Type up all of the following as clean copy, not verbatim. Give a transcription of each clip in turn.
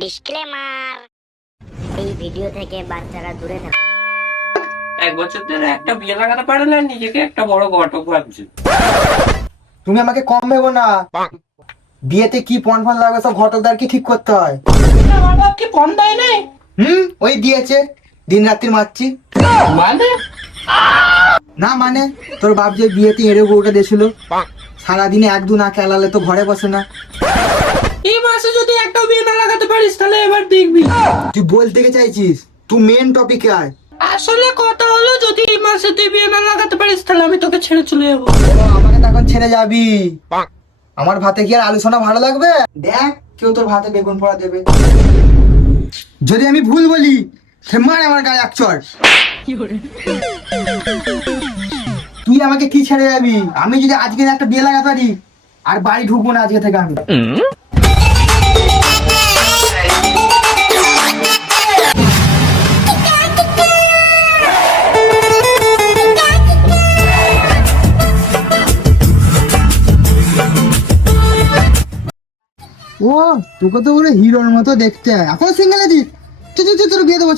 Disclaimer, এই video থেকে বাচ্চারা দূরে থাকুন। এক বছর ধরে একটা বিয়ে লাগাতে পারে না, নিজেকে একটা বড় ঘটক ভাবছে। তুমি আমাকে কম ভেবো না। বিয়েতে কি পণ ফন লাগবে সব ঘটকদার কি ঠিক করতে হয়। আমার বাপ কি পণ দেয় নাই? ওই দিয়েছে, দিন রাত্রি মারছি। মানে না মানে তোর বাপ যে বিয়েতে এড়ে বউটা দিয়েছিল, সারাদিনে এক দু না খেলালে তো ঘরে বসে না। এই মাসে যদি একটা বিয়ে না লাগাতে পারিস তাহলে এবার দেখবি। তুই বলতে কে চাইছিস? তুই মেন টপিকে আয়। আসলে কথা হলো, যদি এই মাসে তুই বিয়ে না লাগাতে পারিস তাহলে আমি তোকে ছেড়ে চলে যাবো। আমাকে তখন ছেড়ে যাবি? আমার ভাতে কি আর আলোচনা ভালো লাগবে? দেখ কেউ তোর ভাতে বেগুন পোড়া দেবে। যদি আমি ভুল বলি সে মার আমার গায়ে এক চড়। তুই আমাকে কি ছেড়ে যাবি? আমি যদি আজকে একটা বিয়ে লাগাতে পারি আর বাড়ি ঢুকবো না আজকে থেকে আমি। ও তোকে তো পুরো হিরোর মতো দেখতে। এখন সিঙ্গেল আছিস? তোর বিয়ে দেবো।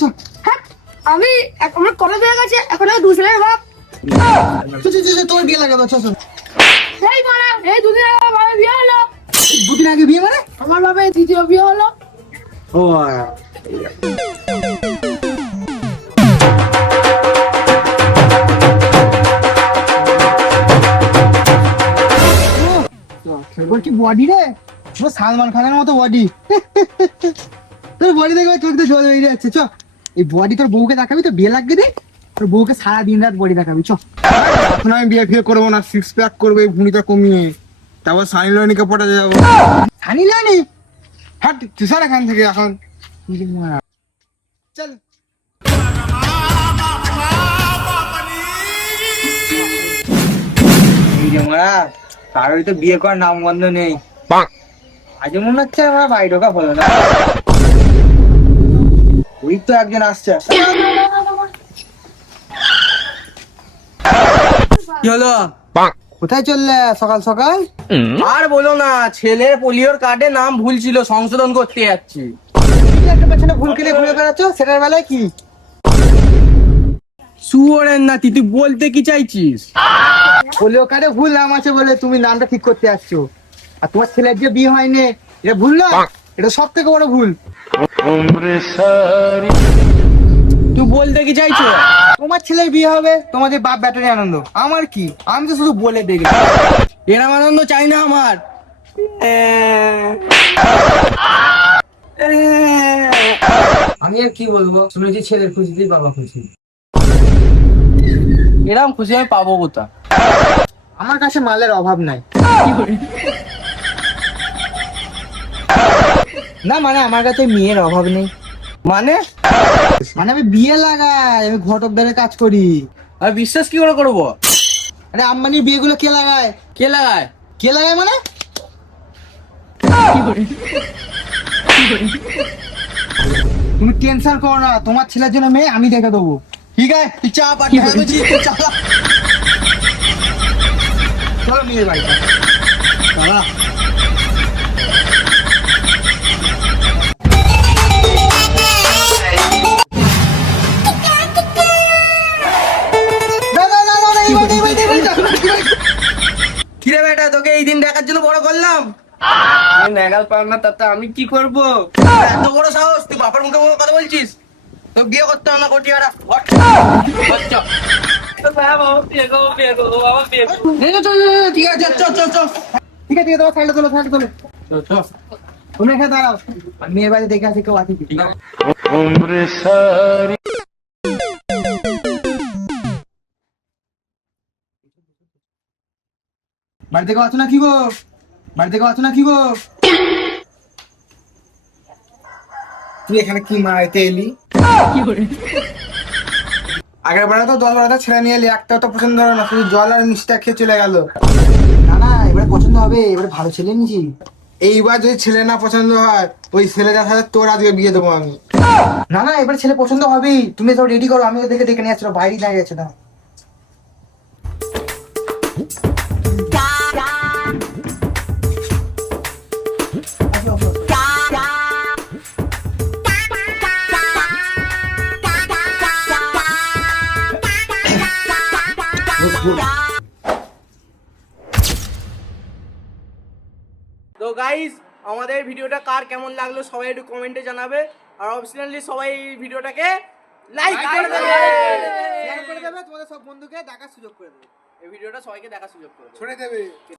আমি আমার কলেজ হয়ে গেছে, এখন আমি 2 ছেলের বাপ। তোর বিয়ে লাগাবো। এই মারা, এই 2 দিন আগে আমার বাবার বিয়ে হলো। 2 দিন আগে বিয়ে মানে? আমার বাবার দ্বিতীয় বিয়ে হলো। ও কি বডি রে, পুরো সালমান খানের মতো বডি। তোর বডি দেখবে চোখ দিয়ে জল বেরিয়ে যাচ্ছে। চ এই বডি তোর বউকে দেখাবি, তো বিয়ে লাগবে রে। তোর বউকে সারা দিন রাত বডি দেখাবি। চ এখন আমি বিয়ে ফিয়ে করবো না, 6 প্যাক করবো এই ভুঁড়িটা কমিয়ে, তারপর সানি লিওনিকে পটাতে যাবো। সানি লিওনি? হাট তুই সর এখান থেকে এখন। চল কারোরই তো বিয়ে করার নাম গন্ধ নেই। আজ মনে হচ্ছে আমার বাড়ি ঢোকা হলো না। ওই তো একজন আসছে। কি হলো? কোথায় চললে সকাল সকাল? আর বলো না, ছেলের পোলিওর কার্ডে নাম ভুল ছিল, সংশোধন করতে যাচ্ছি। একটা পেছনে ভুল করে ঘুরে বেড়াচ্ছ, সেটার বেলায় কি? শুয়োরের নাতি, তুই বলতে কি চাইছিস? পোলিও কার্ডে ভুল নাম আছে বলে তুমি নামটা ঠিক করতে আসছো, আর তোমার ছেলের যে বিয়ে হয়নি এটা ভুল না? এটা সব থেকে বড় ভুল। তুই বলতে কি চাইছো? তোমার ছেলের বিয়ে হবে, তোমাদের বাপ ব্যাটারি আনন্দ, আমার কি? আমি তো শুধু বলে দেখি। এরম আনন্দ চাই না আমার। আমি আর কি বলবো, শুনেছি ছেলের খুশিতেই বাবা খুশি। এরম খুশি আমি পাবো কোথা? আমার কাছে মালের অভাব নাই। না মানে আমার কাছে মেয়ের অভাব নেই। মানে মানে আমি বিয়ে লাগাই, আমি ঘটকদারের কাজ করি। আর বিশ্বাস কি করে করবো? আরে আম্বানির বিয়েগুলো কে লাগায়? কে লাগায়? কে লাগায় মানে? তুমি টেনশন করো না, তোমার ছেলের জন্য মেয়ে আমি দেখে দেবো। ঠিক আছে তুই চা পাঠিয়ে চলো মেয়ের বাড়িটা। দাদা কিরে বেটা, তোকে এই দিন দেখার জন্য বড় করলাম। আমি নেগাল পার না, তাতে আমি কি করবো? এত বড় সাহস, তুই বাবার মুখে মুখে কথা বলছিস? তো বিয়ে করতে হবে না কোটি ওরা। ঠিক আছে চল চল চল। ঠিক আছে তোমার সাইডে তোলো, সাইডে তোলো। তুমি এখানে দাঁড়াও, আমি মেয়ের বাড়ি দেখে আসি কেউ আছে কি। বাড়ি থেকে আছো না কি গো? বাড়ি থেকে আছো না কি গো? তুই এখানে কি মারাইতে এলি? আগের বেলা তো 10 12টা ছেলে নিয়ে এলি, একটা তো পছন্দ হলো না, শুধু জল আর মিষ্টি খেয়ে চলে গেল। না না এবারে পছন্দ হবে, এবারে ভালো ছেলে নিয়েছি। এইবার যদি ছেলে না পছন্দ হয়, ওই ছেলেটার সাথে তোর আজকে বিয়ে দেবো আমি। না না, এবার ছেলে পছন্দ হবেই। তুমি সব রেডি করো, আমি ওদেরকে দেখে নিয়ে আসছি, বাইরে দাঁড়িয়ে আছে না। তো গাইস, আমাদের ভিডিওটা কার কেমন লাগলো সবাই একটু কমেন্টে জানাবে। আর অবভিয়াসলি সবাই এই ভিডিওটাকে লাইক করে দেবে, শেয়ার করে দেবে, তোমাদের সব বন্ধুকে দেখার সুযোগ করে দেবে। এই ভিডিওটা সবাইকে দেখার সুযোগ করে দেবে। ছড়ে দেবে।